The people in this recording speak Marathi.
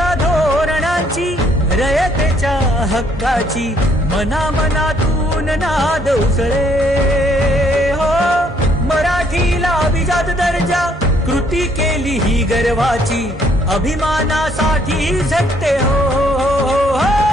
मोदींच्या धोरणाची, रयतेच्या हक्काची मनामनातून नाद उसळे हो. मराठीला अभिजात दर्जा, कृती केली ही गर्वाची, अभिमानासाठी झटते हो, हो, हो, हो.